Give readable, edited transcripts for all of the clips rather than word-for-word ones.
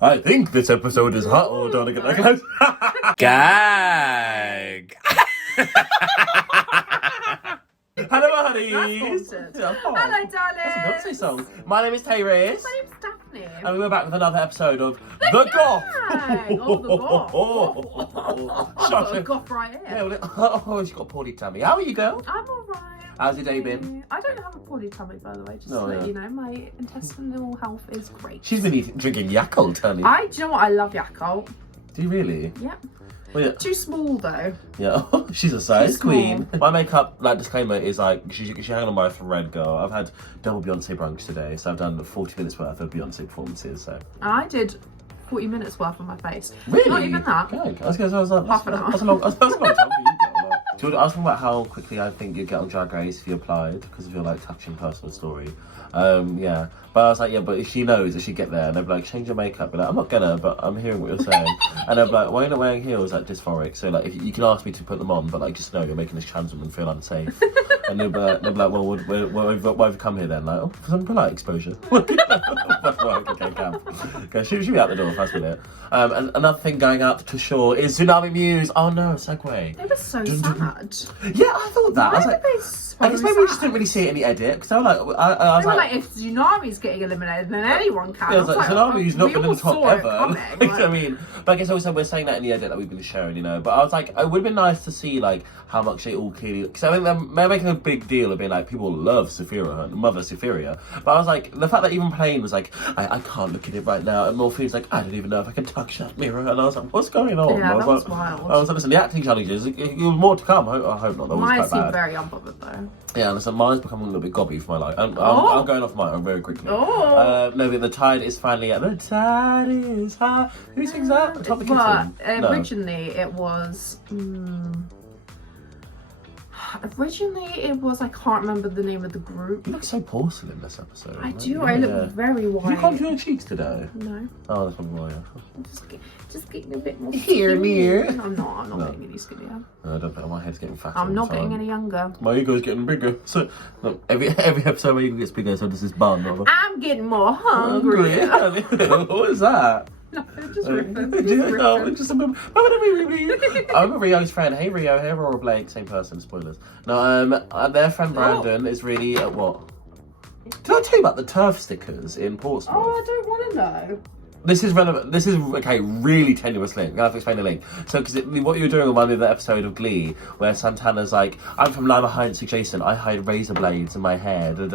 I think this episode is hot. Oh, don't I get that close? Gag. Hello, honey. Hello, darling. Say song. My name is Tayris. My name's Daphne. And we're back with another episode of The Goth. Oh, the Goth. I've got a Goth right here. Yeah, well, she's got a poorly tummy. How are you, girl? I'm alright. How's your day been? I don't have a poorly tummy, by the way. Just to let you know, my intestinal health is great. She's been drinking Yakult, honey. Do you know what? I love Yakult. Do you really? Yeah. Well, yeah. Too small though. Yeah, she's a size She's queen. small. My makeup, disclaimer is she hanging on by for red girl. I've had double Beyonce brunch today, so I've done 40 minutes worth of Beyonce performances. So I did 40 minutes worth on my face. Really? Not even that. Okay. I was like, Half an hour. That's a long time for you, girl. I was talking about how quickly I think you'd get on Drag Race if you applied because of your touching personal story. Yeah. But I was like, yeah, but if she knows that she'd get there and they'd be like, change your makeup. Be like, I'm not gonna, but I'm hearing what you're saying. And they'd be like, why are you not wearing heels? Dysphoric. So if you can ask me to put them on, but just know you're making this trans woman feel unsafe. And they'd be like, well, why have you come here then? For some polite exposure. Okay, she'll be out the door first minute. And another thing going out to shore is Tsunami Muse. Oh no, segue. They were so sad. Yeah, I thought that. I guess maybe we just didn't really see it in the edit because I was like, if Tsunami's getting eliminated, then anyone can. Yeah, Tsunami's not been in the top ever. Coming, You know what I mean? But I guess also we're saying that in the edit that we've been shown, But I was like, it would have been nice to see how much they all clearly. Because I think they're making a big deal of being people love Mother Cytherea. But I was like, the fact that even Plain was like, I can't look at it right now, and Morphene's like, I don't even know if I can touch that mirror, and I was like, what's going on? Yeah, that was wild. I was like, listen, the acting challenges, there was more to come. I hope not. That was Mine quite seemed bad. very unbothered though. Yeah, listen, mine's becoming a little bit gobby for my life. I'm going off mine very quickly. Oh. No, the tide is finally out. The tide is high. Who sings that? Originally it was... Originally it was, I can't remember the name of the group. You look so porcelain this episode. I do, I look very white. You can't do your cheeks today? No. Oh, that's probably why, Just getting a bit more Here, near. I'm not getting any skinnier. No, I don't think my head's getting fatter. I'm not getting any younger. My ego's getting bigger. So every episode my ego gets bigger, so this is bun. I'm getting more hungry. What is that? No, just ripping. I remember Rio's friend. Hey Rio, hey Aurora Blake, same person. Spoilers. No, their friend Brandon is really what? Did I tell you about the turf stickers in Portsmouth? Oh, I don't want to know. This is relevant. This is really tenuous link. I'm gonna have to explain the link. So, because what you were doing reminded me of the episode of Glee where Santana's like, "I'm from Lima Heights adjacent. I hide razor blades in my hair." And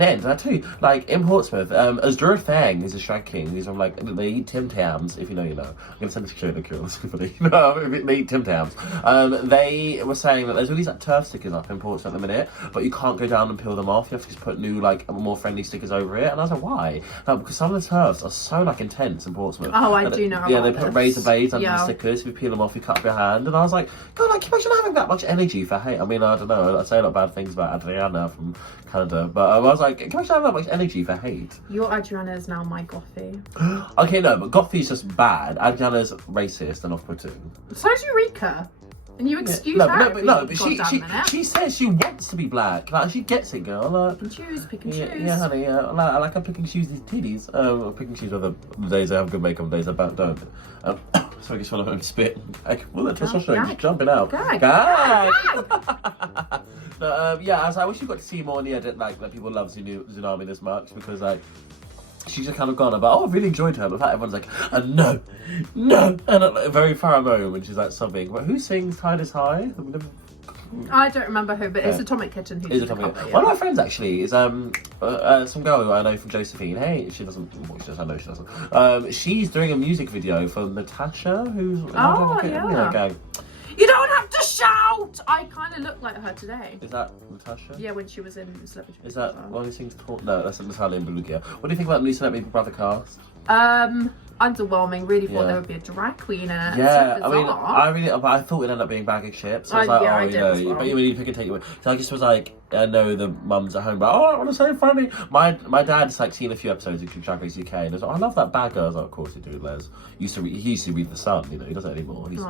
then, did I tell you, in Portsmouth, Azura Thang is a drag king. He's from they eat Tim Tams. If you know, you know. I'm gonna send this to the Cure. They eat Tim Tams. They were saying that there's all these turf stickers up in Portsmouth at the minute, but you can't go down and peel them off. You have to just put new more friendly stickers over it. And I was like, why? No, because some of the turfs are so intense in Portsmouth. Oh, I do know. Yeah, they put razor blades under the stickers. If you peel them off, you cut off your hand. And I was like, God, can you imagine having that much energy for hate? I mean, I don't know. I say a lot of bad things about Adriana from Canada, but I was like, can you imagine having that much energy for hate? Your Adriana is now my Gothy. Okay, no, but Gothy's just bad. Adriana's racist and off-putting. So is Eureka. And you excuse her. But she says she wants to be black. She gets it, girl. Pick and choose. Yeah, honey. I like her picking choose these titties. Picking choose whether the days I have good makeup and the days I don't. So I guess when I'm spit, well, the testosterone just jumping out. Gag. I wish you got to see more in the edit, that people love Tsunami this much because she's just kind of gone about, I've really enjoyed her, but everyone's like, no, and very far away when she's sobbing. But who sings Tide is High? I don't remember who, but it's Atomic Kitten who did the cover. One of my friends actually is some girl who I know from Josephine. Hey, she doesn't watch this, I know she doesn't. She's doing a music video for Natasha, who's You don't have to shout! I kind of look like her today. Is that Natasha? Yeah, when she was in Celebrity. Is that one who sings No, that's Natalia and Belugia. What do you think about Lisa Let Me Brother cast? Underwhelming. Really thought there would be a drag queen in it. Yeah, I mean, I thought it'd end up being bag of chips. So I was like, but you need to pick and take your way. So I just was like, I know the mums at home, but I want to say funny. My dad's seen a few episodes of Drag Race UK, and he was like, I love that bagger. I was like, of course you do, Les. He used to read The Sun, he doesn't anymore. He's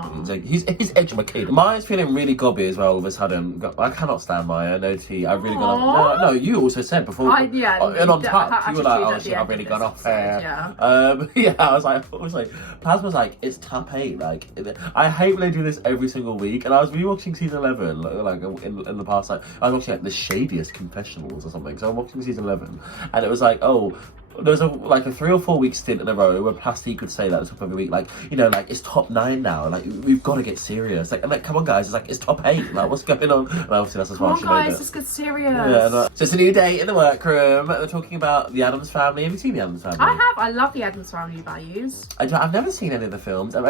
edge of my kid. Maya's feeling really gobby as well all of a sudden. I cannot stand Maya, no tea. I've really gone off. No, you also said before. And on top, you were like, oh shit, I've really gone off there. I Plasma's like, it's top 8. Like, I hate when they do this every single week. And I was rewatching season 11, like in the past. Like, I was watching like the shadiest confessionals or something. So I'm watching season 11, and it was like, oh. There was a 3 or 4 week stint in a row where Plasty could say that at the top of every week, like, you know, like, it's top 9 now, like, we've got to get serious. Like, I'm like, come on, guys, it's like, it's top 8, like, what's going on? And obviously that's as far as come on, guys, let's get serious. Yeah, no. So it's a new day in the workroom. They're talking about the Addams Family. Have you seen the Addams Family? I have. I love the Addams Family values. I've never seen any of the films. I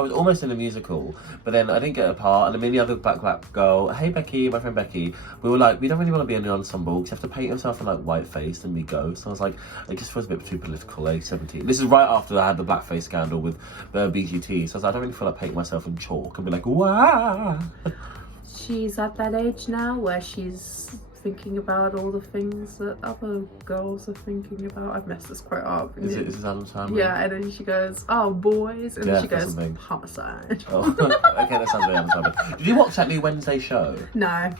was almost in a musical, but then I didn't get a part. And me and the other black girl, hey Becky, my friend Becky, we were like, we don't really want to be in an ensemble because you have to paint yourself in like white face and be ghosts. And I was like, it just feels a bit too political, age 17. This is right after I had the blackface scandal with the BGT, so I was like, I don't really feel like painting myself in chalk and be like, wow. She's at that age now where she's thinking about all the things that other girls are thinking about. I've messed this quote up. Is this Addams Family? Yeah, and then she goes, oh, boys. And then she goes, homicide. Oh. Okay, that sounds very Addams Family. Did you watch that new Wednesday show? No.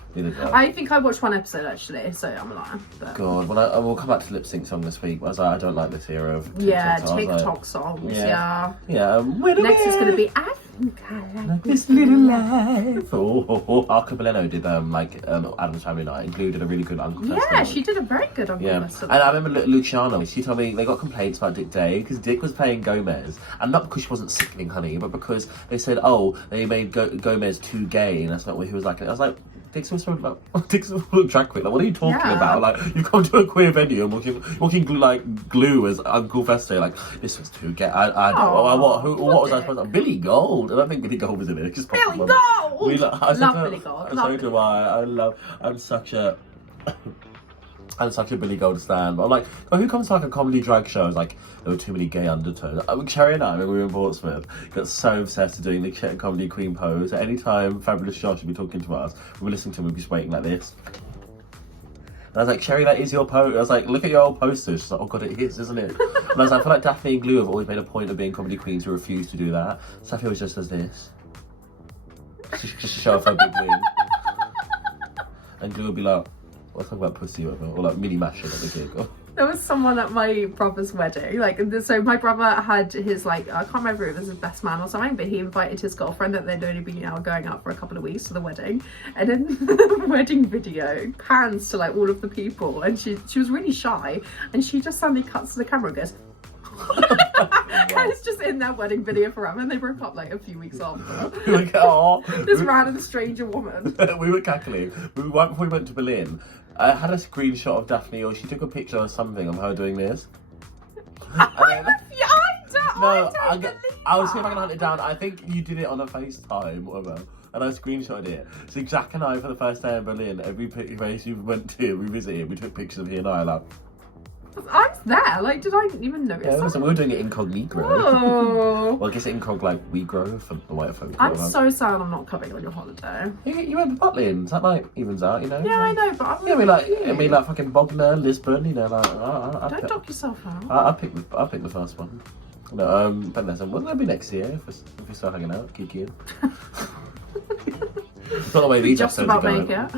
I think I watched one episode actually, so I'm lying. But... God, well, I will come back to lip sync song this week, but I was like, I don't like this era of TikTok. Yeah, TikTok songs, yeah. Next is going to be I Think I Like This Little Life. Arca Boleno did Addams Family Night, included a really good Uncle Festival. Yeah, she did a very good Uncle Festival. And I remember Luciano, she told me they got complaints about Dick Day because Dick was playing Gomez, and not because she wasn't sickening, honey, but because they said, oh, they made Gomez too gay, and that's not what he was like. I was like, Dick's also a drag queen. Like, what are you talking about? Like, you come to a queer venue and walking like glue as Uncle Feste. Like, this was too gay. What was I supposed to? Billy Gold. I don't think Billy Gold was in it. It's just Billy Gold. Love Billy Gold. So do I. I'm such a Billy Gold stan. But I'm like, who comes to like a comedy drag show? It's like, there were too many gay undertones. Cherry and I, when we were in Portsmouth, got so obsessed with doing the comedy queen pose. At any time Fabulous Josh would be talking to us, we were listening to him, we'd be just waiting like this. And I was like, Cherry, that is your pose. I was like, look at your old posters. She's like, oh God, it is, isn't it? And I was like, I feel like Daphne and Glue have always made a point of being comedy queens who refuse to do that. Daphne always just does this. Just to show off her big wing. And Glue would be like, let's talk about pussy or like mini mashing at the gig. There was someone at my brother's wedding, so my brother had his I can't remember if it was his best man or something, but he invited his girlfriend that they'd only been going out for a couple of weeks to the wedding, and in the wedding video pans to all of the people, and she was really shy, and she just suddenly cuts to the camera and goes and it's just in their wedding video forever, and they broke up a few weeks after. This random stranger woman. We were cackling. Right before we went to Berlin, I had a screenshot of Daphne, or she took a picture or something of her doing this. I will see if I can hunt it down. I think you did it on a FaceTime or whatever, and I screenshotted it. So Jack and I, for the first day in Berlin, every place we went to, we visited, we took pictures of he and I, I was there, did I even notice that? So we were doing it incognito. Oh. Well, I guess incognito we grow for the white folk. I'm so sad I'm not coming on your holiday. You went to Butlins, that evens out, you know? Yeah, I know, but fucking Bognor, Lisbon, you know, don't dock yourself out. I picked the first one. No, but listen, wouldn't that be next year if we start hanging out, kikiing? It's not the way these just episodes about are make going.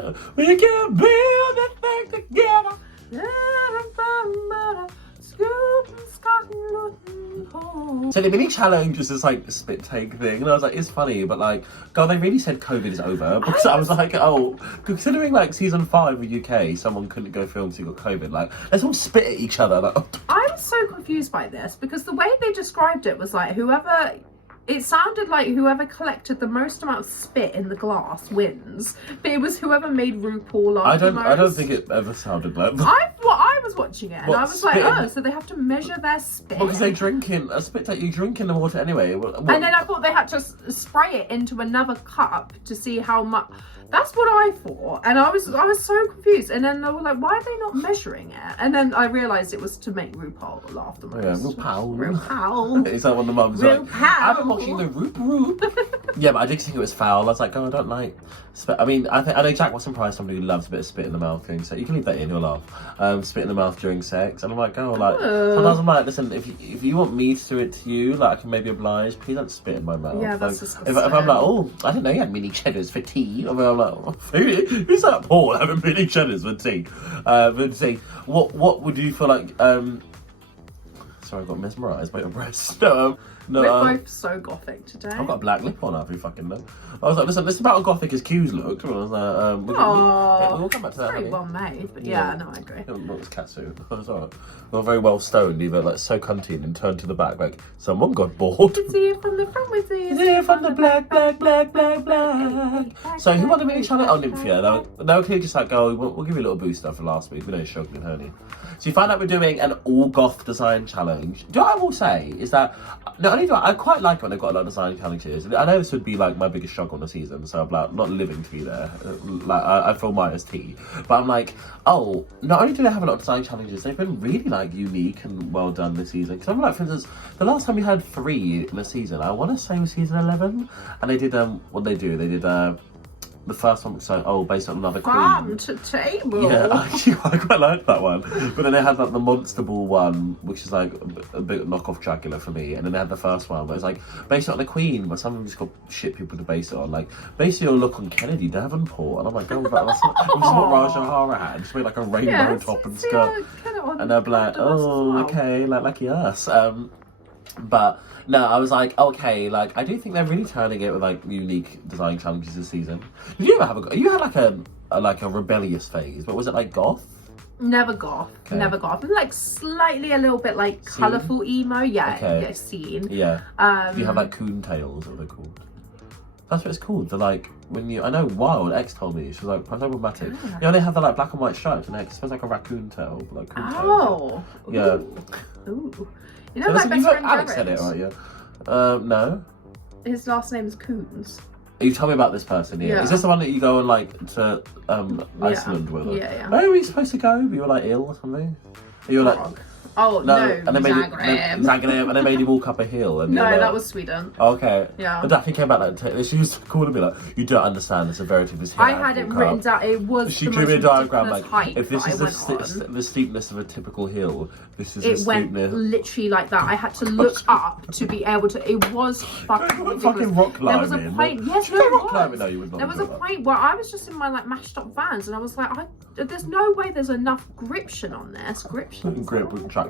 it. We can build that thing together. So the mini challenge was this spit take thing, and I was like, it's funny, but God, they really said COVID is over, because I was like, oh, considering season 5 of UK, someone couldn't go film because he got COVID, let's all spit at each other. I'm so confused by this, because the way they described it was it sounded like whoever collected the most amount of spit in the glass wins, but it was whoever made RuPaul laugh the most. I don't think it ever sounded like that. I was watching it, and I was like, so they have to measure their spit. Well, because they're drinking a spit that you drink in the water anyway. And then I thought they had to spray it into another cup to see how much. That's what I thought, and I was so confused. And then they were like, "Why are they not measuring it?" And then I realised it was to make RuPaul laugh the most. Yeah, RuPaul. RuPaul. It's like when the mum's RuPaul. I've been watching the Roop. Yeah, but I did think it was foul. I was like, oh, I don't like spit. I mean, I know Jack Watson Price, somebody who loves a bit of spit in the mouth thing, so you can leave that in, you'll laugh. Spit in the mouth during sex, and I'm like, sometimes I'm like, listen, if you want me to do it to you, I can maybe oblige. Please don't spit in my mouth. Yeah, that's disgusting. If I'm like, oh, I didn't know you had mini cheddars for tea. I'm like, who's that Paul having mini cheddars for tea? But see, what would you feel like? sorry, I got mesmerised by your breasts. No, We're both so gothic today. I've got a black lip on, if you fucking know. I was like, listen, this is about as gothic as Q's looked. I was like, we'll come back to that. Very well made, but yeah, no, I agree. What was Katsu? I was alright. Not very well stoned either, like so cunty and then turned to the back like someone got bored. See it from the front with you. See it from the black. So who won the mini challenge? Oh, Nymphia. They were clearly just like, oh, we'll give you a little booster for last week. We know Shogun and Honey. So you find out we're doing an all goth design challenge. Do you know what I will say is that not only do I quite like it when they've got a lot of design challenges. I know this would be like my biggest struggle on the season, so I'm like not living to be there. Like I feel minus T, but I'm like, oh, not only do they have a lot of design challenges, they've been really like unique and well done this season. Because I'm like, for instance, the last time we had 3 in a season, I want to say was season 11, and they did what they did the first one was so based on another Farm queen. to table. Yeah, I quite liked that one. But then they had like the Monster Ball one, which is like a bit knockoff Dracula for me. And then they had the first one, where it's like based on the Queen, but some of them just got shit people to base it on. Like basically your look on Kennedy Davenport, and I'm like, oh, that's what Raja Hara had. Just made like a rainbow top and skirt, and they're like, oh, okay, like yes. But no, I was like, okay, like I do think they're really turning it with like unique design challenges this season. Did you ever have you had like a rebellious phase, but was it like goth? Never goth, okay. Never goth. Like slightly a little bit like colourful emo, yeah, okay. Yeah, scene. Yeah. Do you have like coon tails, what they're called? That's what it's called. They're like I know Wild X told me, she was like problematic. Yeah. You know, they have the like black and white stripes and it smells like a raccoon tail, but, like coon tails. Yeah. Ooh. You know so my best friend Alex Jared? said it, right? Yeah. No. His last name is Coons. You tell me about this person, yeah. Is this the one that you go on like to Iceland with? Yeah. Where were you supposed to go? You were like ill or something? You were like no, and they made Zagreb, and they made you walk up a hill. And no, that was Sweden. Okay. Yeah. But Daphne came back like she used to call me like, you don't understand the severity of this hill. I had it written down. It was she the drew me a most diagram ridiculous like height if this that is the steepness of a typical hill, this is it the went steepness. literally like that. I had to look up to be able to. It was fucking ridiculous. Fucking rock climbing. There was a point. Yes, no, there rock was. climbing. No, you would not. There was a point where I was just in my like mashed up Vans, and I was like, there's no way there's enough gription on this. Grip traction.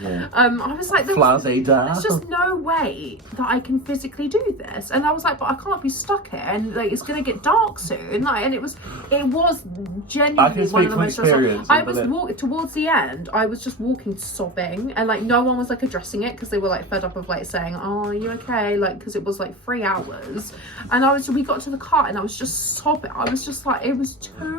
Yeah. I was like, there's just no way that I can physically do this, and I was like, but I can't be stuck here, and like it's gonna get dark soon. Like, and it was genuinely one of the most stressful. I was walking towards the end. I was just walking sobbing, and like no one was like addressing it because they were like fed up of like saying, "Oh, are you okay?" Like because it was like 3 hours, and we got to the car, and I was just sobbing. I was just like, it was too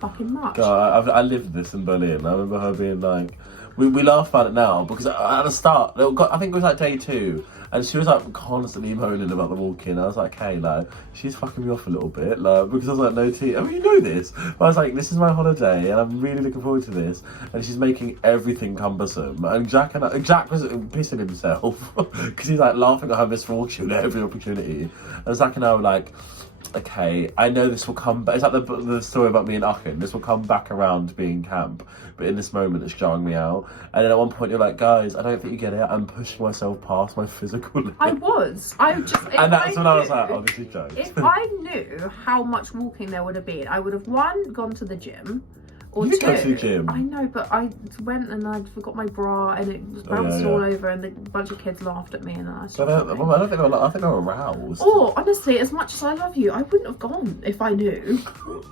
fucking much. God, I lived this in Berlin. I remember her being like. We laugh about it now because at the start, I think it was like day 2, and she was like constantly moaning about the walk-in. I was like, hey, like, she's fucking me off a little bit, like, because I was like, no tea. I mean, you know this. But I was like, this is my holiday, and I'm really looking forward to this. And she's making everything cumbersome. And Jack was pissing himself because he's like laughing at her misfortune at every opportunity. And Zach and I were like, okay, I know this will come back. It's like the story about me and Aachen. This will come back around to being camp, but in this moment it's jarring me out. And then at one point you're like, guys, I don't think you get it. I'm pushing myself past my physical limit. And that's when I was like, oh, this is jokes. If I knew how much walking there would have been, I would have gone to the gym. Or you 2. Go to the gym. I know, but I went and I forgot my bra and it was bounced all over, and a bunch of kids laughed at me, and I don't think they were aroused. Or honestly, as much as I love you, I wouldn't have gone if I knew.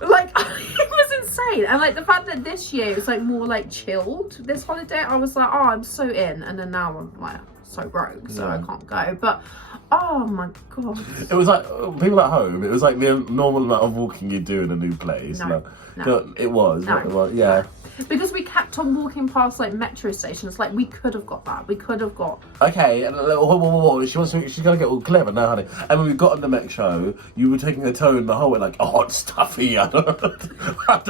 Like it was insane, and like the fact that this year it's like more like chilled. This holiday, I was like, oh, I'm so in, and then now I'm like so broke, so I can't go. But oh my god, it was like people at home. It was like the normal amount of walking you do in a new place. No. It was. Yeah. Because we kept on walking past like metro stations, like we could have got that. We could have got. Okay, whoa. She's gonna get all clever now, honey. And when we got on the metro, you were taking a tone the whole way, like, oh, it's stuffy. I don't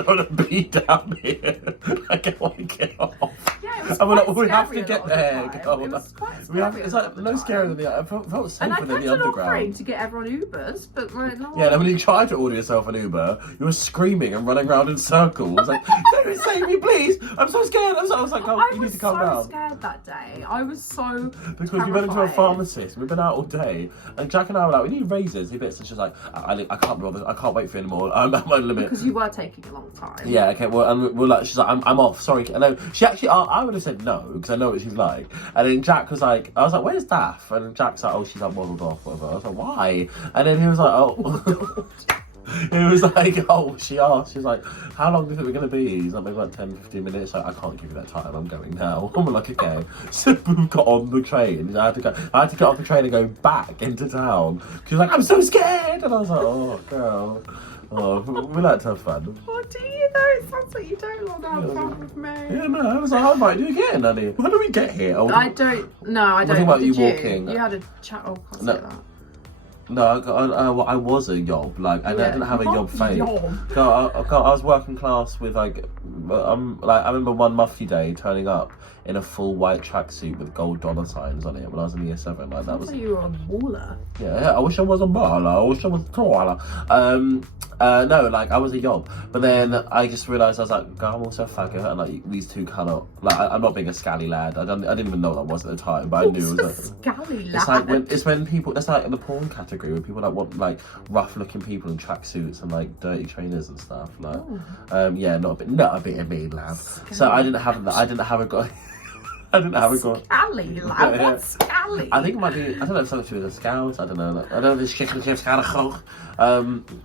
want to be down here. I want to get off. Yeah, it was and we're like, well, we have to get there. It's like no scarier than the. I felt safer than the underground. And I kept on offering to get everyone Ubers, but like, no. Yeah, and when you tried to order yourself an Uber, you were screaming and running around in circles, like, "Don't save me, please! I'm so scared." I was like, "Oh, you need to calm down." I was so scared that day. I was so because terrified. you went into a pharmacist. We've been out all day, and Jack and I were like, "We need razors." He bits, and she's like, "I can't bother. I can't wait for you anymore. I'm at my limit." Because you were taking a long the time. Yeah, okay, well, and we're like, she's like, I'm off, sorry. And then she actually, I would have said no, because I know what she's like. And then Jack was like, I was like, where's Daph? And Jack's like, oh, she's like waddled off, whatever. I was like, why? And then he was like, oh. It was like, oh, she asked, she's like, how long do you think we're going to be? He's like, maybe like 10, 15 minutes. Like, I can't give you that time, I'm going now. I'm like, okay. So we got on the train. I had to get off the train and go back into town. She was like, I'm so scared. And I was like, oh, girl. Oh, we like to have fun. Oh, do you though? It sounds like you don't want to have fun with me. Yeah, no, I was like, how about you again, Nanny? How do we get here? I don't. No, I don't. What about Did you walking? You had a chat. Oh, can't No. say that. No, I was a yob. Like, I didn't have a yob face. Yob. I was working class with like I remember one Muffy day turning up in a full white tracksuit with gold dollar signs on it when I was in year 7. Like that was. Like you were a baller. Yeah, I wish I was a baller. I wish I was taller. No, like I was a yob, but then I just realised I was like, God, I'm also a faggot, and like these two cannot. Like, I'm not being a scally lad. I didn't even know what that was at the time, but I knew it was. Scally lad. It's like when people. It's like in the porn category where people like want like rough-looking people in tracksuits and like dirty trainers and stuff. Like, yeah, not a bit of me, lad. So I didn't have that. I didn't have a guy. I didn't have a god. Scally, lad. Yeah. What's scally? I think it might be. I don't know if something to do with the scouts. I don't know. I don't know if it's chicken chips kind of.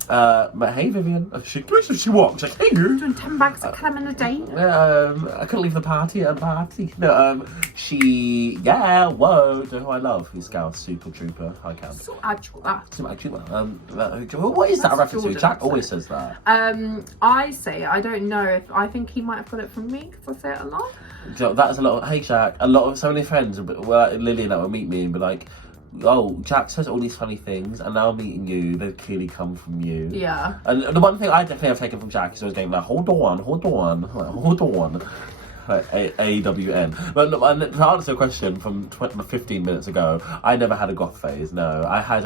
But hey, Vivian. She walks. Like, hey, you. Doing 10 bags of clam in a day. I couldn't leave the party at a party. No, she. Yeah, whoa. Do you know who I love? Who's Scout Super Trooper. I can. So actual that. What is that a reference to? Jordan, Jack always says that. I say it. I don't know if I think he might have got it from me because I say it a lot. That's a lot of, hey Jack, a lot of so many friends, well, Lily and that would meet me and be like, oh, Jack says all these funny things and now I'm meeting you, they've clearly come from you. Yeah. And the one thing I definitely have taken from Jack is always going like, hold on. Like, A-W-N. But no, and to answer a question from 15 minutes ago, I never had a goth phase, no. I had,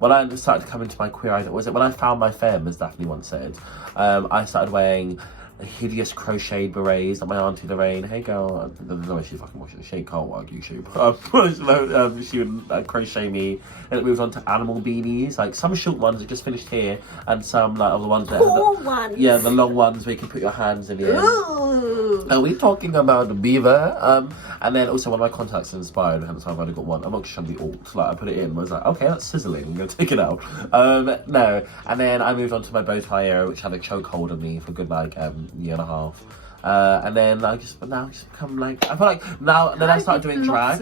when I started to come into my queer identity, was it when I found my femme, as Daphne once said, I started wearing hideous crocheted berets that my auntie Lorraine, hey girl, I don't know if she fucking watches it, she can't work YouTube. She would crochet me, and it moved on to animal beanies, like some short ones that just finished here, and some like other ones that ones. Yeah, the long ones where you can put your hands in the end. Ooh. Are we talking about the beaver? And then also one of my contacts inspired, hence I've only got one. I'm not just trying to be alt, like I put it in, I was like, okay, that's sizzling, I'm gonna take it out. No, and then I moved on to my bow tie era, which had a chokehold on me for a good like year and a half. And then I just become like, I feel like now then I started doing drag.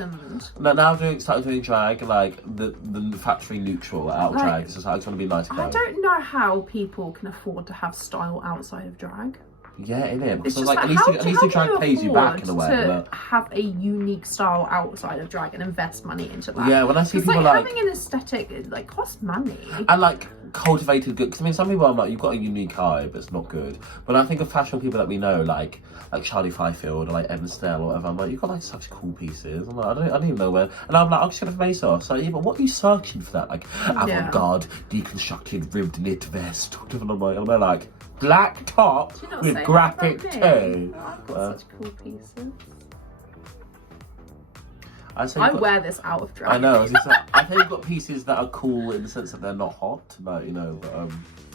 Started doing drag like the factory neutral out like, drag. It's just like, I just want to be a nice guy. I don't know how people can afford to have style outside of drag. Yeah, innit? It's So just like, at how least the drag pays you back in a way. To but... have a unique style outside of drag and invest money into that. Yeah, when I see people like having an aesthetic, it like costs money. And like cultivated good, because I mean, some people I'm like, you've got a unique eye, but it's not good. But I think of fashion people that we know, like Charlie Fifield or like Evan Stell or whatever. I'm like, you've got like such cool pieces. I'm like, I don't even know where. And I'm like, I'm just gonna have ASOS. So yeah, but what are you searching for that? Like avant-garde, deconstructed, ribbed knit vest. And I'm like. Black top with graphic too. I've got such cool pieces. I wear this out of drag. I know. I think you've got pieces that are cool in the sense that they're not hot, but you know.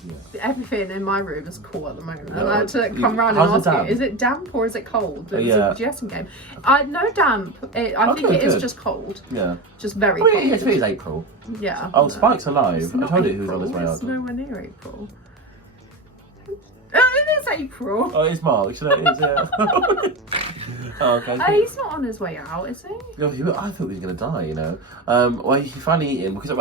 Yeah. Everything in my room is cool at the moment. No, I had to come round and ask you, is it damp or is it cold? It's a guessing game. No damp. I think it is just cold. Yeah. Just very cold. Yeah, it's April. Yeah. Oh, Spike's alive. I told you he was on his way out. It's nowhere near April. Oh, it is April. Oh, it's March. So it is, yeah. Oh, okay. He's not on his way out, is he? I thought he was going to die, you know. Well, he finally eaten, because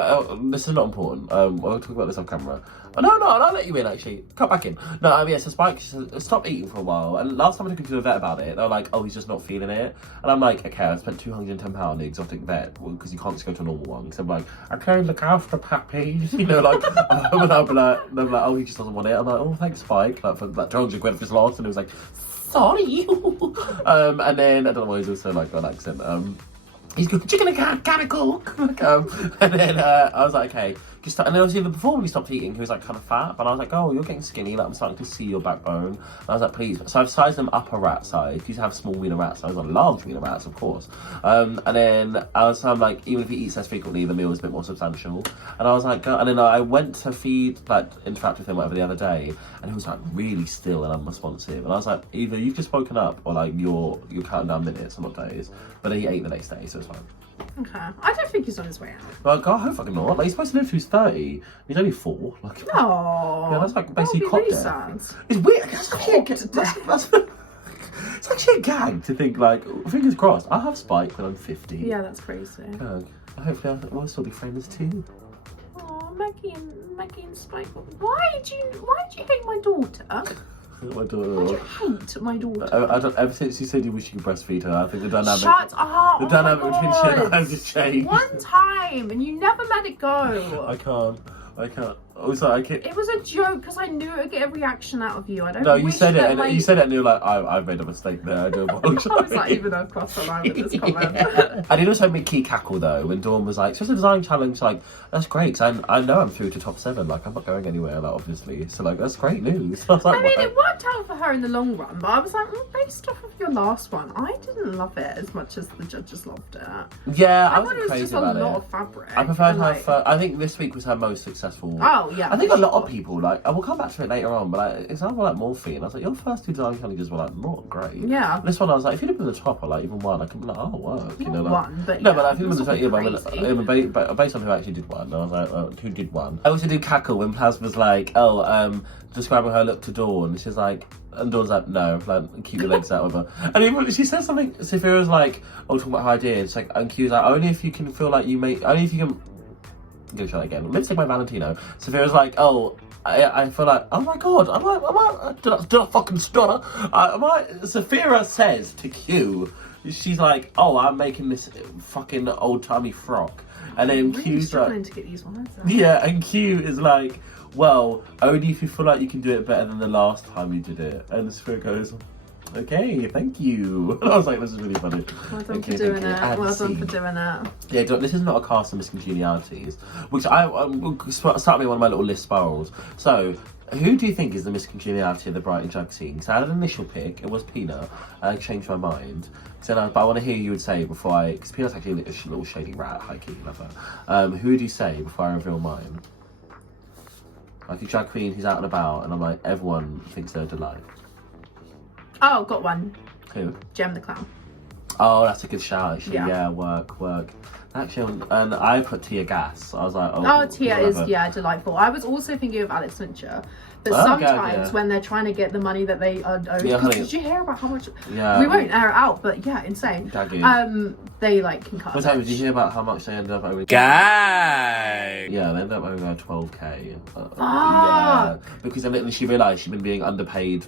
this is not important. We'll talk about this on camera. Oh, no, I'll let you in, actually. Come back in. No, yeah, so Spike stopped eating for a while, and last time I took him to the vet about it, they were like, oh, he's just not feeling it. And I'm like, okay, I spent £210 on the exotic vet, because you can't just go to a normal one. So I'm like, okay, look after puppies, you know, like, and I'll be like, oh, he just doesn't want it. I'm like, oh, thanks, Spike, like, for like, 200 quid for his loss, and he was like, sorry. And then, I don't know why he's also like, got an accent, he's going, chicken and cat, can I cook? And then I was like, okay, just, and then obviously before when he stopped eating, he was like kind of fat, but I was like, oh, you're getting skinny, like I'm starting to see your backbone. And I was like, please. So I've sized him up a rat size. He used to have small wiener rats, so I was on large wiener rats, of course. And then I'm like, even if he eats less frequently, the meal is a bit more substantial. And I was like, and then I went to interact with him whatever the other day, and he was like really still and unresponsive. And I was like, either you've just woken up or like you're counting down minutes and not days. But then he ate the next day, so it's fine. Okay. I don't think he's on his way out. Well, God, I hope fucking not. Like, he's supposed to live till he's 30. He's only 4. Like, no. Yeah, that's like basically cop really death. It's weird. That's actually it's actually a gag to think, like, fingers crossed, I'll have Spike when I'm 50. Yeah, that's crazy. Hopefully we'll still be friends too. Oh, Maggie and Spike. Why do you hate my daughter? My daughter. Why do you hate my daughter? I don't, ever since you said you wish you could breastfeed her, I think the dynamic. Shut up! The dynamic between she and I has just changed. One time, and you never let it go. I can't. Also, I can't. It was a joke because I knew it would get a reaction out of you. I don't. No, you said it, that, and like... you said it, and you're like, I've made a mistake there. I do apologise. I was like, even I've crossed the line with this comment. Yeah. I did also make Key cackle though when Dawn was like, "So it's a design challenge." Like, that's great because I know I'm through to top 7. Like, I'm not going anywhere. Like, obviously, so like that's great news. I was like, I mean, it worked out for her in the long run, but I was like, based off of your last one, I didn't love it as much as the judges loved it. Yeah, I was thought it was crazy just a about lot it. of fabric. I preferred her. I think this week was her most successful. Oh yeah. I think a lot of people like. I will come back to it later on, but like, example like Morphine. I was like, your first 2 design challenges were like not great. Yeah. This one I was like, if you'd have been the top or like even one, I could be like, oh work, you know. Like, one, but no, yeah, but I think it was crazy. based on who actually did one. I was like, who did one? I also did cackle when Plaz was like, describing her look to Dawn. She's like, and Dawn's like, no, like, keep your legs out of her. And even she said something. Sophia was like, talking about her idea. It's like, and Q's like, only if you can feel like you make, only if you can. Go try that again. Lipstick by Valentino. Sophia was like, I feel like, oh my god, did I fucking stutter? Sophia says to Q, she's like, I'm making this fucking old timey frock. And then really Q's struggling like, to get these words out. yeah, and Q is like, well, only if you feel like you can do it better than the last time you did it. And Sophia goes, okay, thank you. And I was like, this is really funny. Well done for doing it. Well done for doing it. Yeah, this is not a cast of miscongenialities, which I start me one of my little list spirals. So, who do you think is the miscongeniality of the Brighton jug scene? Because I had an initial pick, it was Peanut. I changed my mind. But I want to hear you would say before because Peanut's actually a little shady rat, high key, love her. Who would you say before I reveal mine? Like a drag queen who's out and about, and I'm like, everyone thinks they're a delight. Oh, got one. Who? Gem the Clown. Oh, that's a good shout, actually. Yeah, work. Actually, and I put Tia Gas. I was like, Tia is, delightful. I was also thinking of Alex Fincher. But sometimes when they're trying to get the money that they are owed, did you hear about how much? Yeah. We won't air it out, but yeah, insane. They like can cut. Did you hear about how much they ended up owing? Guy. Yeah, they ended up owing her 12k. Yeah, because then she realised she'd been being underpaid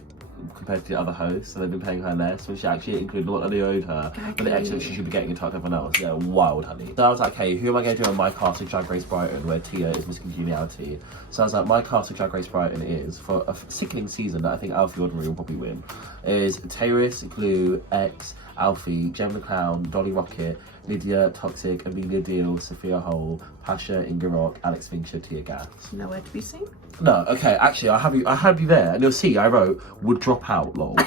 compared to the other hosts, so they've been paying her less when she actually included what they owed her, but the extra she should be getting in touch with everyone else. Yeah, wild, honey. So I was like, hey, who am I going to do on my cast of Drag Race Brighton where Tia is miscongeniality? So I was like, my cast of Drag Race Brighton is, for a sickening season that I think Alfie Ordinary will probably win, is Tayris, Glue, X, Alfie, Gem the Clown, Dolly Rocket, Lydia, Toxic, Amelia Deal, Sophia Hole, Pasha, Inga Rock, Alex Fincher, Tia Gas. Nowhere to be seen. No, okay, actually, I have you there, and you'll see I wrote, would drop out, lol. So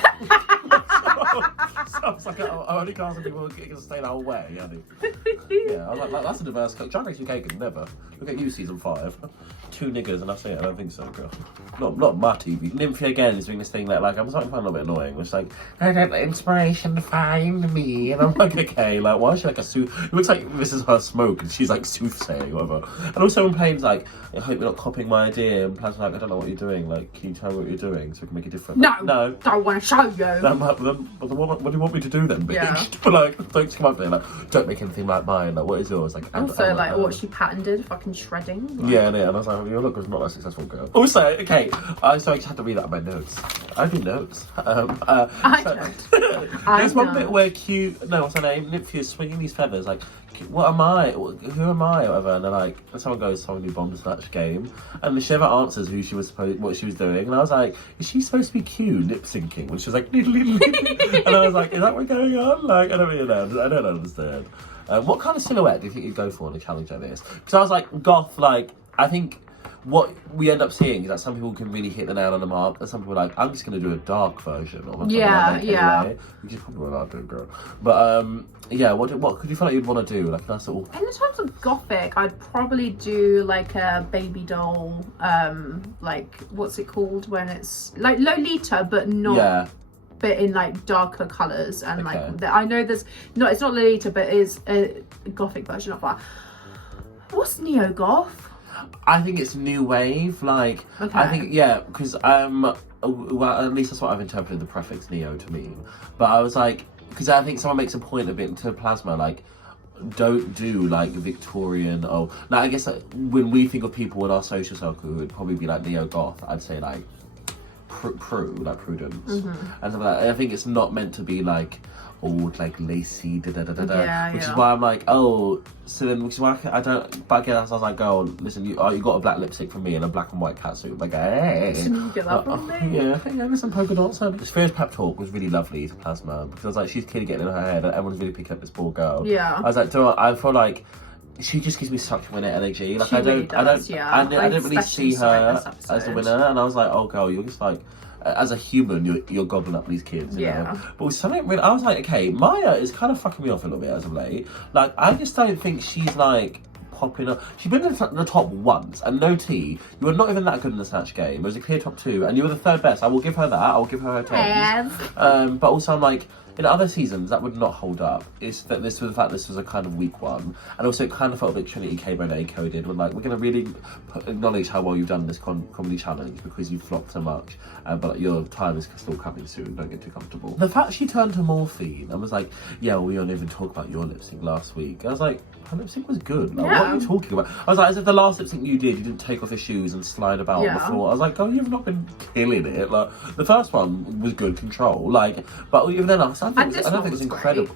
I was like, I only cast people who can stay the whole way, yeah. Yeah, I was like, that's a diverse coach. Drag Race UK can never. Look at you, season 5. 2 niggers, and that's it. I don't think so, girl. Not my TV. Nymphia again is doing this thing that, like, I'm starting to find a little bit annoying. Which, like, I don't let inspiration find me. And I'm like, okay, like, why is she like a it looks like this is her smoke, and she's like soothsaying or whatever. And also when Payne's like, I hope you're not copying my idea. And Plan's like, I don't know what you're doing. Like, can you tell me what you're doing so we can make it different? No. Don't want to show you. What do you want me to do then, bitch? Yeah. But like, don't come up there like, don't make anything like mine. Like, what is yours? Like, also, what she patented, fucking shredding. Like. Yeah, and I was like, your look was not a successful girl. Also, okay, so I just had to read that in my notes. I do notes. I don't. There's one bit where what's her name? Nymphia's swinging these feathers, like, what am I? Who am I? Or whatever. And they're like, and someone goes, someone who bombed snatch game. And she never answers what she was doing. And I was like, is she supposed to be Q lip syncing? When she was like, and I was like, is that what's going on? Like, I don't really know. I don't understand. What kind of silhouette do you think you'd go for in a challenge like this? Because I was like, goth, like, I think what we end up seeing is that some people can really hit the nail on the mark, and some people are like, I'm just going to do a dark version of something anyway, which is probably what I'll do, girl. But yeah, what could you feel like you'd want to do? Like a nice little. In terms of gothic, I'd probably do like a baby doll, like what's it called when it's like Lolita, but not. Yeah. But in like darker colours and like I know there's it's not Lolita, but it's a gothic version of that. What's neo goth? I think it's new wave. Like I think because well, at least that's what I've interpreted the prefix neo to mean. But I was like, because I think someone makes a point of it to Plasma, like, don't do like Victorian. Oh, now I guess like, when we think of people in our social circle who would probably be like neo goth, I'd say like like Prudence and stuff like that. I think it's not meant to be like all like lacy which is why I'm like, oh, so then which is why I don't. But again, I was like, girl, listen, you got a black lipstick from me and a black and white catsuit. Like, hey, you get that from me? Yeah, listen, polka dots. Sphere's pep talk was really lovely to Plasma because I was like, she's clearly getting in her head and everyone's really picking up this poor girl. Yeah, I was like, I feel like she just gives me such winner energy. Like, I don't really see her as the winner, and I was like, oh, girl, you're just like. As a human, you're gobbling up these kids, you know? But with something really, I was like, okay, Maya is kind of fucking me off a little bit as of late. Like, I just don't think she's like popping up. She's been in the top once, and no tea. You were not even that good in the Snatch game. It was a clear top 2, and you were the 3rd best. I will give her that. I'll give her 10. But also, I'm like, in other seasons, that would not hold up. It's that this was the fact this was a kind of weak one, and also it kind of felt a bit Trinity K. Bonet coded. We're like, we're going to really acknowledge how well you've done this comedy challenge because you've flopped so much, but your time is still coming soon. Don't get too comfortable. The fact she turned to morphine and was like, yeah, well, we don't even talk about your lip sync last week. I was like, her lip sync was good. Like, what are you talking about? I was like, as if the last lip sync you did, you didn't take off your shoes and slide about on the floor. I was like, oh, you've not been killing it. Like, the first one was good control. Like, but even then, I don't think it's incredible.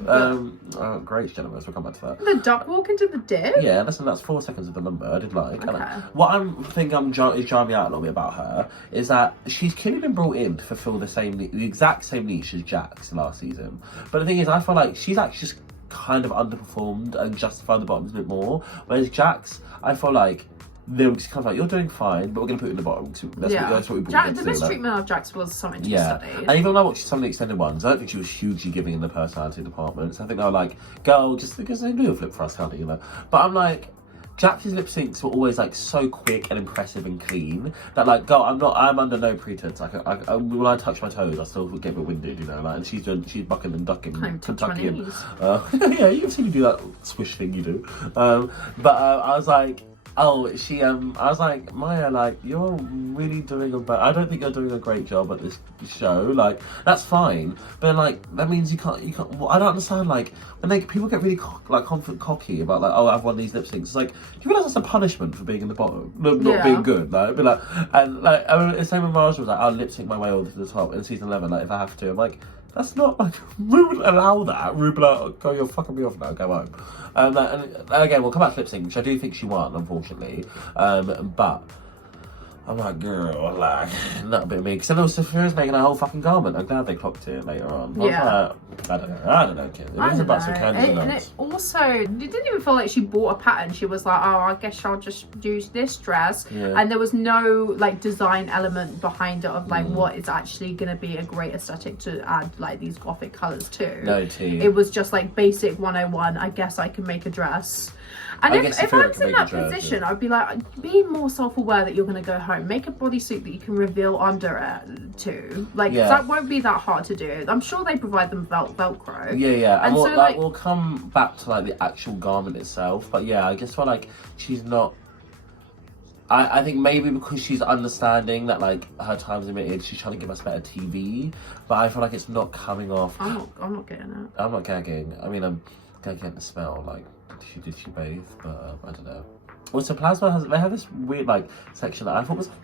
Great, generous. We'll come back to that. The duck walk into the dip? Yeah, listen, that's 4 seconds of the number. I did like. Okay. What I think is jarring me out a little bit about her is that she's clearly been brought in to fulfill the exact same niche as Jax last season. But the thing is, I feel like she's actually just kind of underperformed and justified the bottoms a bit more. Whereas Jax, I feel like they were just kind of like, you're doing fine, but we're going to put you in the bottom. That's what we brought you in to do. The mistreatment of Jax was something to study. And even when I watched some of the extended ones, I don't think she was hugely giving in the personality department. So I think they were like, girl, just because they do a flip for us, honey, you know. But I'm like, Jax's lip syncs were always like so quick and impressive and clean that like, girl, I'm under no pretense. When I touch my toes, I still get a bit winded, you know. Like, and she's bucking and ducking Kentucky. Yeah, you've seen me do that swish thing you do. But I was like, oh, she, I was like, Maya, like, you're really doing I don't think you're doing a great job at this show. Like, that's fine. But, like, that means you can't, well, I don't understand, like, when people get really, cocky about, like, oh, I've won these lip syncs. It's like, do you realise that's a punishment for being in the bottom? Not being good, like, but, like, and, like, I mean, the same with Marshall was like, I'll lip sync my way all to the top in season 11, like, if I have to. I'm like, that's not like, we wouldn't allow that. We would be like, go, you're fucking me off now, go home. And again, we'll come back to lip sync, which I do think she won, unfortunately. But I'm like, girl, like, not a bit of me. Because then also Sophia's making a whole fucking garment. I'm glad they clocked it later on. I don't know, kid. It is about some candies and it also, it didn't even feel like she bought a pattern. She was like, oh, I guess I'll just use this dress. Yeah. And there was no, like, design element behind it of, like, what is actually going to be a great aesthetic to add, like, these gothic colours to. No tea. It was just, like, basic 101. I guess I can make a dress. And if I was in that position, I'd be like, be more self-aware that you're going to go home. Make a bodysuit that you can reveal under it too. Like, that won't be that hard to do. I'm sure they provide them Velcro. Yeah. And we'll come back to, like, the actual garment itself. But yeah, I just feel like she's not... I think maybe because she's understanding that, like, her time's limited, she's trying to give us better TV. But I feel like it's not coming off... I'm not getting it. I'm not gagging. I mean, I'm gagging the smell, like... Did she bathe? But I don't know. Also, Plasma they have this weird, like, section that I thought was, like,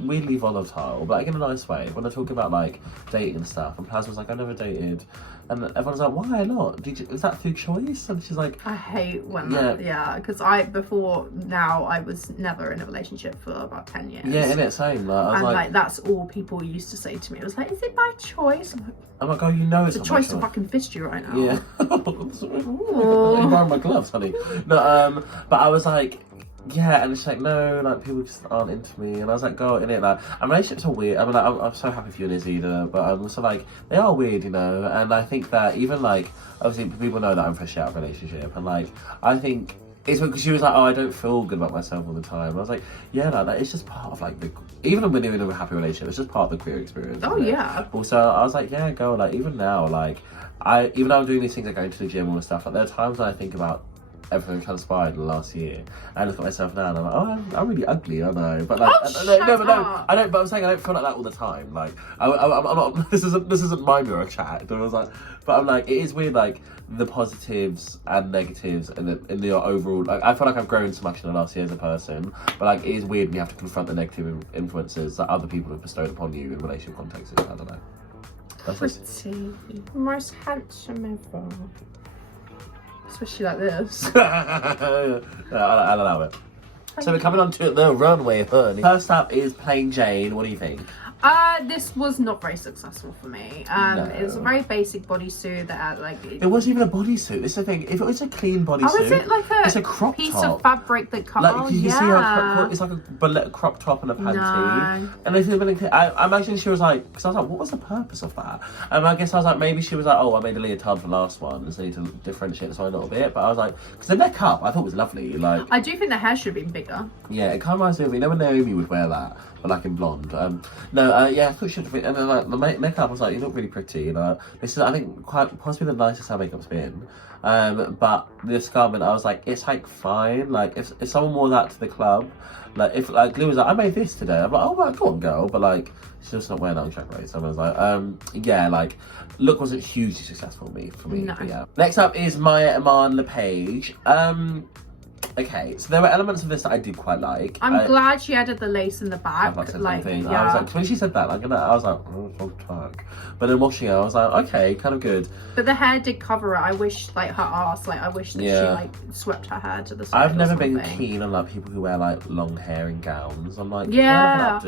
weirdly volatile, but, like, in a nice way. When they're talking about, like, dating and stuff, and Plasma's like, I never dated, and everyone's like, why not? Is that through choice? And she's like, I hate when because before now I was never in a relationship for about 10 years. Yeah, innit, same. Like, that's all people used to say to me. It was like, is it by choice? I'm like, oh, you know it's a choice to fucking fist you right now. Yeah. I'm wearing my gloves, honey. No, but I was like, yeah, and it's like, no, like, people just aren't into me. And I was like, go in it, like, and relationships are weird. I mean, like, I'm so happy for you and Izzy, but I'm also like, they are weird, you know. And I think that even like, obviously, people know that I'm fresh out of a relationship, and like, I think it's because she was like, oh, I don't feel good about myself all the time. I was like, yeah, like, that is just part of like even when you're in a happy relationship, it's just part of the queer experience. Oh yeah. Also, I was like, yeah, girl, like, even now, like, even though I'm doing these things, like going to the gym and stuff, like, there are times when I think about everything transpired in the last year. I look at myself now and I'm like, oh, I'm really ugly, I know. But like, I don't. But I'm saying I don't feel like that all the time. Like, I'm not. This isn't my mirror chat. And I was like, but I'm like, it is weird, like the positives and negatives and in the overall. Like, I feel like I've grown so much in the last year as a person. But like, it is weird when you have to confront the negative influences that other people have bestowed upon you in relationship contexts. I don't know. That's pretty. Most handsome ever. Especially like this. I allow it. So we're coming on to the runway, honey. First up is Plain Jane. What do you think? This was not very successful for me. No. It was a very basic bodysuit that had like... It wasn't even a bodysuit. This is the thing. If it was a clean bodysuit... Oh, is it like it's a crop piece top. of fabric that cut... Like, you can see how it's like a crop top and a panty. No. And I think I imagine she was like... Because I was like, what was the purpose of that? And I guess I was like, maybe she was like, oh, I made a leotard for the last one, so I need to differentiate this one a little bit. But I was like... Because the neck up, I thought was lovely. Like, I do think the hair should have been bigger. yeah, it kind of reminds me of... You know when Naomi would wear that? But like in blonde. Yeah, I thought she should have been... And then like the makeup, I was like, you look really pretty. You know, this is, I think, quite possibly the nicest her makeup's been. But this garment, I was like, it's like fine. Like if someone wore that to the club, like if like Lou was like, I made this today. I'm like, oh my god, girl. But like, she's just not wearing that on Track Race. So I was like, yeah, like look wasn't hugely successful for me. No. But yeah. Next up is Maya Iman LePage. Okay, so there were elements of this that I did quite like. I'm glad she added the lace in the back. Like, yeah. I was like, when she said that, I was like, oh, it's on track. But then watching it, I was like, okay, kind of good. But the hair did cover it. I wish, like, her ass, like, I wish that she, like, swept her hair to the side. I've never been keen on, like, people who wear, like, long hair in gowns. I'm like, yeah.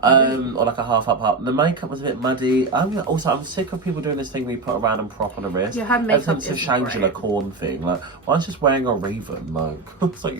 Or like a half up. The makeup was a bit muddy. I'm sick of people doing this thing where you put a random prop on a wrist. Yeah, her makeup is a Shangela Corn thing. Like, why is just wearing a raven? Like, it's like,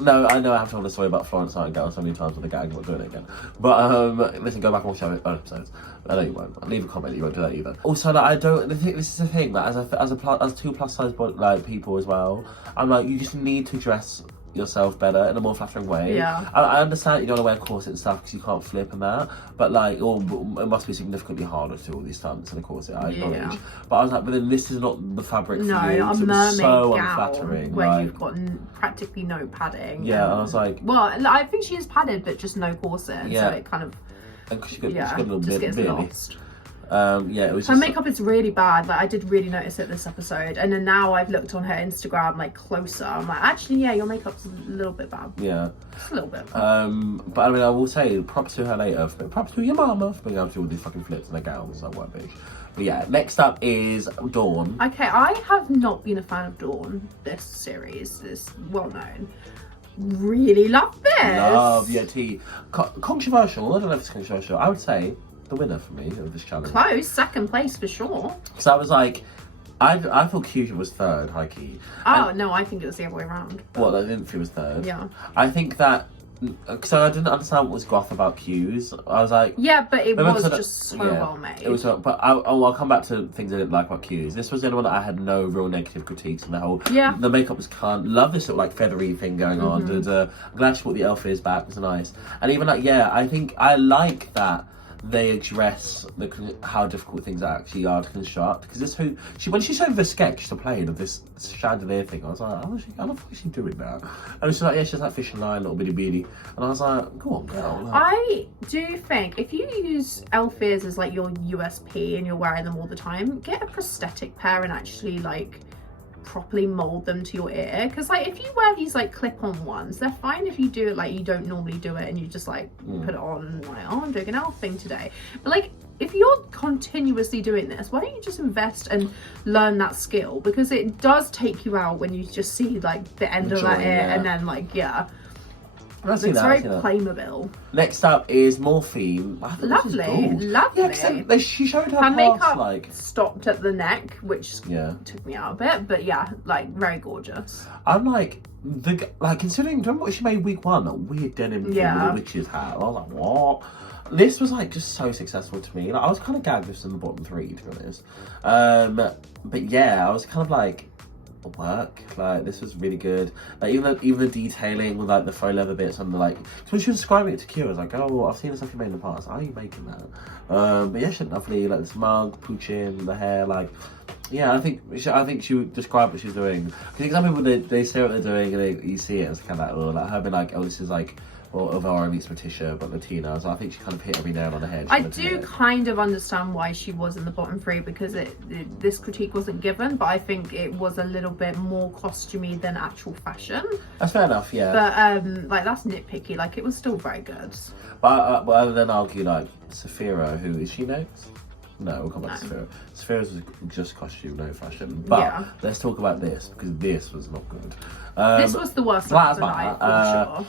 no, I know I have told a story about Florence Nightingale so many times with the gag. I'm not doing it again. But listen, go back and watch our episodes. I know you won't. Leave a comment. You won't do that either. Also, like, this is the thing. Like, as two plus size like people as well, I'm like, you just need to dress yourself better in a more flattering way. Yeah. I understand you don't want to wear corset and stuff because you can't flip and that, but like, it must be significantly harder to do all these stunts in a corset. I acknowledge. Yeah. But I was like, but then this is not the fabric for you. No, a mermaid so gown unflattering. where like, you've got practically no padding. Yeah, and I was like, well, I think she is padded, but just no corset. Yeah. So it kind of. And she got a little bit gets lost. Yeah, it was her makeup is really bad. Like, I did really notice it this episode, and then now I've looked on her Instagram like closer. I'm like, actually, yeah, your makeup's a little bit bad. Yeah, just a little bit. But I mean, I will say props to her later. Props to your mama for being able to do all these fucking flips in her gowns. Like, what bitch. But yeah, next up is Dawn. Okay, I have not been a fan of Dawn. This series is well known. Really love this. Yeah, controversial. I don't know if it's controversial. I would say the winner for me of this challenge. Close, second place for sure. Because I was like, I thought Q was third, high key. Oh, no, I think it was the other way around. Well, I didn't think it was third. Yeah. I think that, because I didn't understand what was goth about Q's. I was like... Yeah, but it was just so well made. It was, but I'll come back to things I didn't like about Q's. This was the only one that I had no real negative critiques on the whole. Yeah. The makeup was cunt. Love this sort of like feathery thing going on. I'm glad she brought the elf ears back. It was nice. And even like, yeah, I think I like that they address how difficult things actually are to construct. Because when she showed the sketch to play of this chandelier thing, I was like, I don't think she's doing that. And she's like, yeah, she's like fishing line, little bitty beady. And I was like, go on, girl. Like, I do think if you use elf ears as like your USP and you're wearing them all the time, get a prosthetic pair and actually like properly mold them to your ear. Because like if you wear these like clip-on ones, they're fine if you do it like you don't normally do it and you just like put it on and like, oh, I'm doing an elf thing today. But like if you're continuously doing this, why don't you just invest and learn that skill? Because it does take you out when you just see like the end of that ear and then like I've seen It's that. very Playmobil. Next up is Morphine. I thought Lovely, this was gold. lovely. Yeah, 'cause she showed her Her past, makeup like... stopped at the neck, which Yeah. took me out a bit, but yeah, like very gorgeous. I'm like, considering, remember what she made week 1? That weird denim thing with a witch's hat. I was like, what? This was like just so successful to me. Like, I was kind of gagged this in the bottom 3, to be honest. But yeah, I was kind of like, work, like this was really good. Like even the detailing with like the faux leather bits and the like, so when she was describing it to Q, I was like, oh well, I've seen the stuff you made in the past, are you making that? But yeah, she looked lovely, like this mug, pooching, the hair, like yeah, I think she would describe what she's doing, because some people they say what they're doing and you see it, it's kind of like, oh, like her being like, oh, this is like Elvira meets Patricia but Latina, so I think she kind of hit every nail on the head. I do kind of understand why she was in the bottom 3, because this critique wasn't given, but I think it was a little bit more costumey than actual fashion. That's fair enough, yeah. But like that's nitpicky, like it was still very good. But other than argue like Saphira, who is she next? No, we'll come back to Saphira. Saphira's was just costume, no fashion. But let's talk about this, because this was not good. This was the worst of the night, for sure.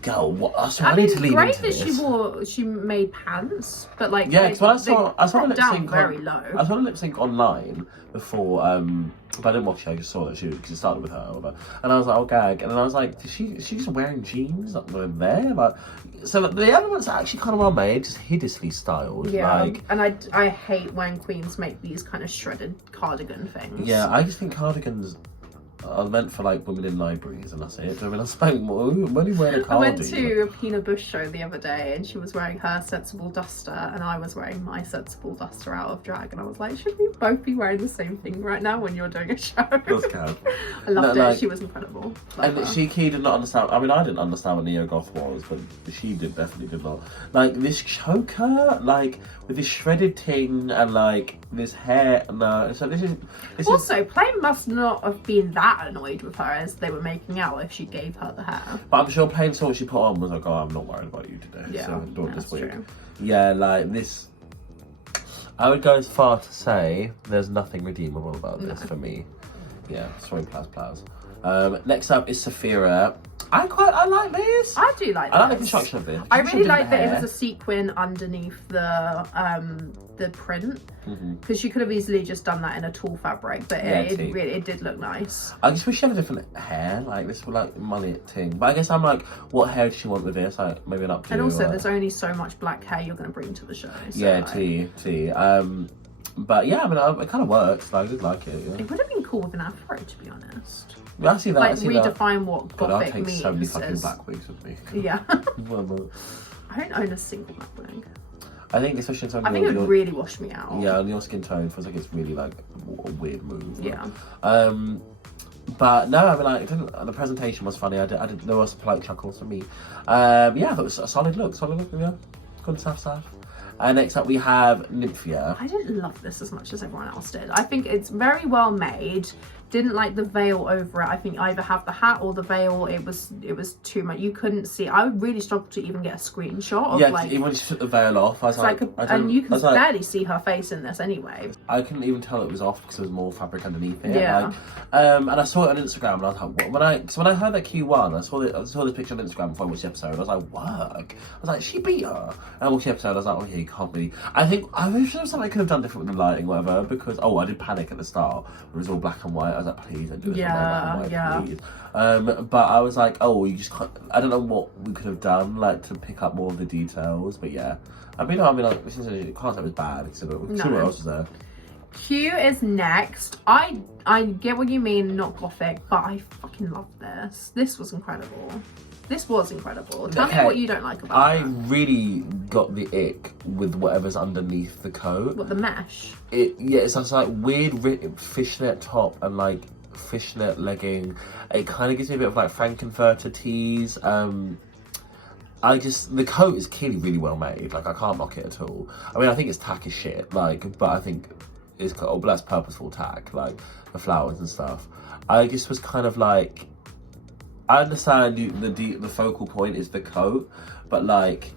Girl, what? So I need to leave great into that this. she made pants, but like yeah, because I saw the lip sync very low. I saw the lip sync online before, but I didn't watch it. I just saw that because it started with her, and I was like, oh gag, and then I was like, is she just wearing jeans up there? Like, so the elements are actually kind of well made, just hideously styled. Yeah, like, and I hate when queens make these kind of shredded cardigan things. Yeah, I just think cardigans are meant for like women in libraries, and that's it. I mean, I was like, when are you wearing a cardigan? I went to a Pina Bush show the other day, and she was wearing her sensible duster, and I was wearing my sensible duster out of drag, and I was like, should we both be wearing the same thing right now when you're doing a show? That's kind. I loved it. Like, she was incredible. And she did not understand. I mean, I didn't understand what neo goth was, but she definitely did not. Like this choker, like with this shredded ting and like this hair. No, so this is also Plain must not have been that annoyed with her as they were making out if she gave her the hair. But I'm sure Plain saw what she put on was like, oh, I'm not worried about you today. Yeah, so I'm doing this week. True. Yeah, like this. I would go as far to say there's nothing redeemable about this for me. Yeah, sorry, plows. Next up is Saphira. I like this. I do like this. I like the construction of this. I really like that it was a sequin underneath the print, because she could have easily just done that in a tulle fabric, but it did look nice. I just wish she had a different hair, like this was like mullet thing. But I guess I'm like, what hair does she want with this? Like maybe an updo. And also, there's only so much black hair you're going to bring to the show. So yeah, tea. But yeah, I mean, it kind of works. Like, I did like it. Yeah. It would have been cool with an afro, to be honest. Yeah, I see that. Like, I see redefine what gothic means. means. So many fucking black wigs with me. Yeah. I I don't own a single black wig. I think especially in I think it would really wash me out. Yeah, on your skin tone feels like it's really like a weird move. Yeah. But no, I mean, like, the presentation was funny. There was polite chuckles for me. Yeah, I thought it was a solid look. Yeah. Good stuff. Next up we have Nymphia. I didn't love this as much as everyone else did. I think it's very well made. Didn't like the veil over it. I think either have the hat or the veil. It was too much. You couldn't see. I really struggled to even get a screenshot of like. Even when she took the veil off, I was like, and you can barely see her face in this anyway. I couldn't even tell it was off because there was more fabric underneath it. Yeah. Like, and I saw it on Instagram, and I was like, what? When I heard that Q1, I saw this picture on Instagram before I watched the episode. I was like, work. I was like, she beat her. And I watched the episode. I was like, oh yeah, you can't be. I wish there was something I could have done different with the lighting, whatever. Because I did panic at the start. It was all black and white. I was like, please don't do it. Yeah. Please. But I was like, oh, you just can't. I don't know what we could have done, like to pick up more of the details. But yeah, I mean, like, the concept was bad. Considering what else was there. Q is next. I get what you mean, not gothic, but I fucking love this. This was incredible. Tell me what you don't like about it. I really got the ick with whatever's underneath the coat. What, the mesh? It's just like weird fishnet top and like fishnet legging. It kind of gives me a bit of like Frankenfurter tease. The coat is clearly really well made. Like, I can't knock it at all. I mean, I think it's tack as shit. Like, but I think it's that's purposeful tack, like the flowers and stuff. I just was kind of like, I understand the focal point is the coat, but like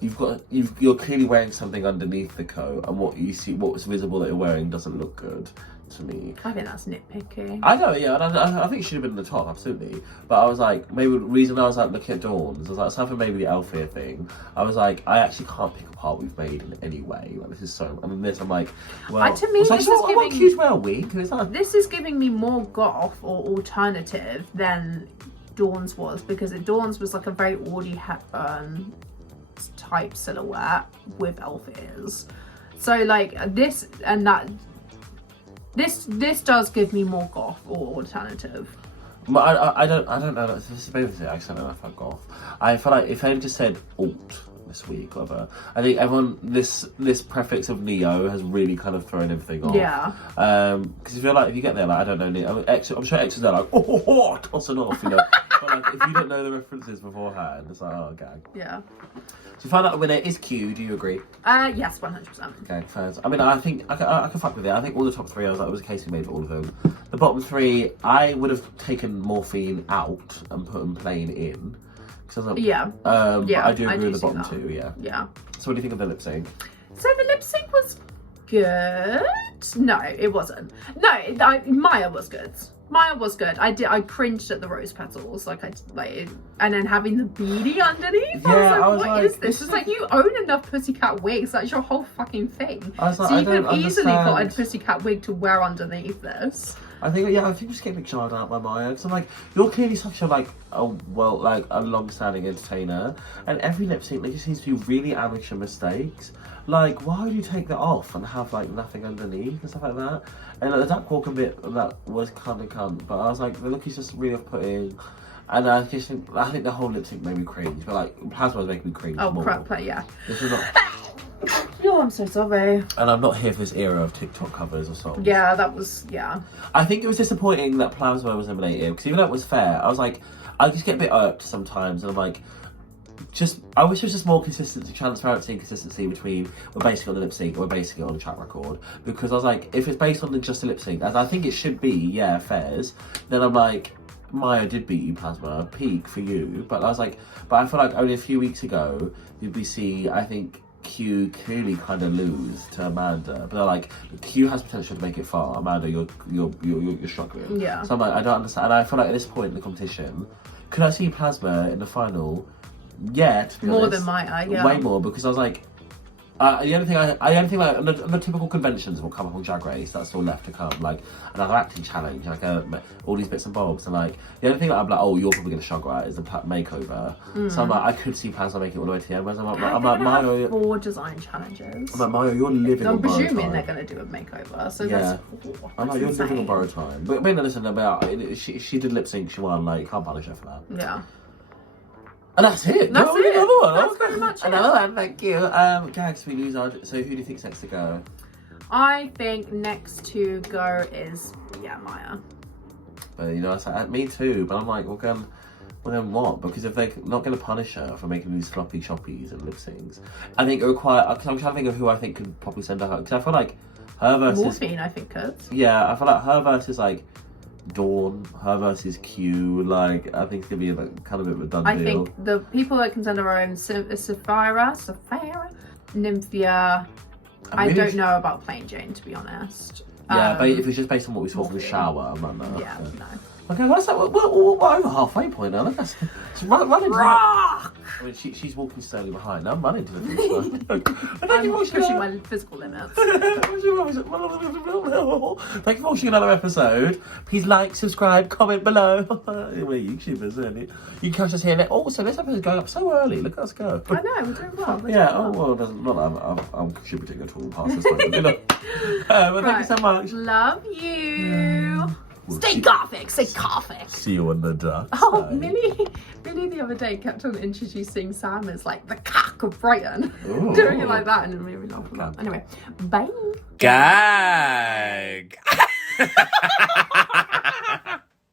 you're clearly wearing something underneath the coat, and what you see, what's visible that you're wearing doesn't look good to me. I think that's nitpicky. I know, yeah, and I think she should have been in the top, absolutely. But I was like, maybe the reason I was like looking at Dawn's, I was like, aside from maybe the Elfia thing, I was like, I actually can't pick apart what we've made in any way. Like, this is so, I mean, this, I'm like, well, to me, it's like, this is I want giving- Q's well week. It's like, This is giving me more goth or alternative than Dawn's was, because Dawn's was like a very Audrey Hepburn type silhouette with elf ears. So like this and that, this does give me more goth or alternative. I don't know. This is maybe the accent enough about goth. I feel like if they just said alt this week, whatever, I think everyone this prefix of neo has really kind of thrown everything off. Yeah. Because if you're like, if you get there like, I don't know, neo, I'm sure X is there like tossing off, you know. But like if you don't know the references beforehand, it's like, oh, gag. Yeah. So we find out the winner is Q. Do you agree? Yes, 100%. Okay, fair. I mean, I think I can fuck with it. I think all the top three, I was like, it was a case we made for all of them. The bottom three, I would have taken Morphine out and put them plain in. Cause I was like, Yeah. But I do agree with the see bottom that. two, yeah. Yeah. So what do you think of the lip sync? So the lip sync was good. No, it wasn't. No, Maya was good. Maya was good. I cringed at the rose petals, and then having the beadie underneath. Yeah, I was like, what is this? It's like, you own enough pussycat wigs. That's your whole fucking thing. I was like, so I you could don't have easily got a understand. pussycat wig to wear underneath this. I think just getting jarred out by Maya. Because I'm like, you're clearly such a a long-standing entertainer, and every lip sync there just seems to be really amateur mistakes. Like, why would you take that off and have like nothing underneath and stuff like that? And like, the duck walking bit that was kind of cunt, but I was like, the look is just really off-putting. And I think the whole lip sync made me cringe, but like Plasma was making me cringe more. Crap, yeah. This is not. Oh, I'm so sorry. And I'm not here for this era of TikTok covers or songs. Yeah, that was, yeah. I think it was disappointing that Plasma was eliminated, because even though it was fair, I was like, I just get a bit irked sometimes, and I'm like, I wish there was just more consistency, transparency and consistency between, we're basing it on the lip sync, or we're basing it on the track record. Because I was like, if it's based on just a lip sync, as I think it should be, yeah, fairs, then I'm like, Maya did beat you, Plasma, peak for you. But I was like, but I feel like only a few weeks ago, we see, I think, Q clearly kind of lose to Amanda, but they're like, Q has potential to make it far. Amanda, you're struggling. Yeah. So I'm like, I don't understand, and I feel like at this point in the competition, could I see Plasma in the final? Yeah, to be More honest, than Maya, yeah. way more, because I was like, the only thing like on the typical conventions will come up on Drag Race that's still left to come, like another acting challenge, like all these bits and bobs, and like the only thing that I'm like, oh, you're probably gonna struggle at is the makeover. So I'm like, I could see Plasma making it all the way to the end, whereas I'm like Mayo, 4 design challenges. I'm like, Mayo, you're living I'm on borrowed presuming time. they're going to do a makeover, so Yeah. that's 4. I'm like, you're That's living on insane. borrowed time. But no, listen, about she did lip sync, she won, like, can't punish her for that. Yeah. And that's it. That's it. Another one. That's pretty much it. Another one, thank you. Gags, we lose our. So who do you think's next to go? I think next to go is, Maya. But you know, it's like, me too. But I'm like, well then what? Because if they're not going to punish her for making these floppy choppies and lip syncs, I think it require. Because I'm trying to think of who I think could probably send her. Because I feel like her versus. Morphine, I think, could. Yeah, I feel like her versus like Dawn, her versus Q, like I think it's gonna be kind of a bit of a done I deal. think the people that can send her own, Sapphira, Nymphia. I don't know about Plain Jane, to be honest. Yeah, but if it's just based on what we saw from the shower, I'm like, no. Yeah, no. Okay, what's that? We're over halfway point now. Look, it's running. Rock! I mean, she's walking slowly behind. Now I'm running to the finish line. I'm pushing my physical limits. Thank you for watching another episode. Please like, subscribe, comment below. We're YouTubers, isn't it? You can catch us here. Also, this episode is going up so early. Look at us go. I know, we're doing well. Well, it doesn't, not that I'm contributing at all past this point. But thank you so much. Love you. Stay gothic, stay gothic. See you on the dark Oh, side. Millie the other day kept on introducing Sam as like the cock of Brighton. Ooh. Doing it like that, and it made me laugh a lot. Anyway, bye. Gag.